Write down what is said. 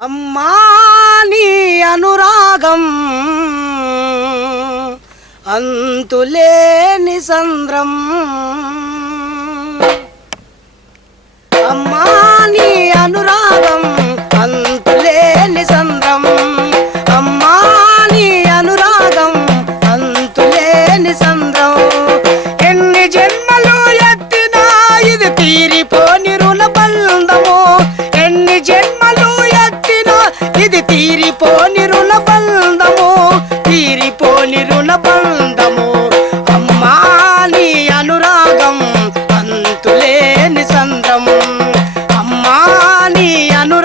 అమ్మా నీ అనురాగం అంతులేని సంద్రం. అమ్మా నీ అనురాగం అంతులేని సంద్రం. అమ్మా నీ అనురాగం అంతులేని సంద్రం. ఎన్ని జన్మలు ఎత్తినా ఇది తీరిపోని రుణ బంధము. ఎన్ని జన్మ আনু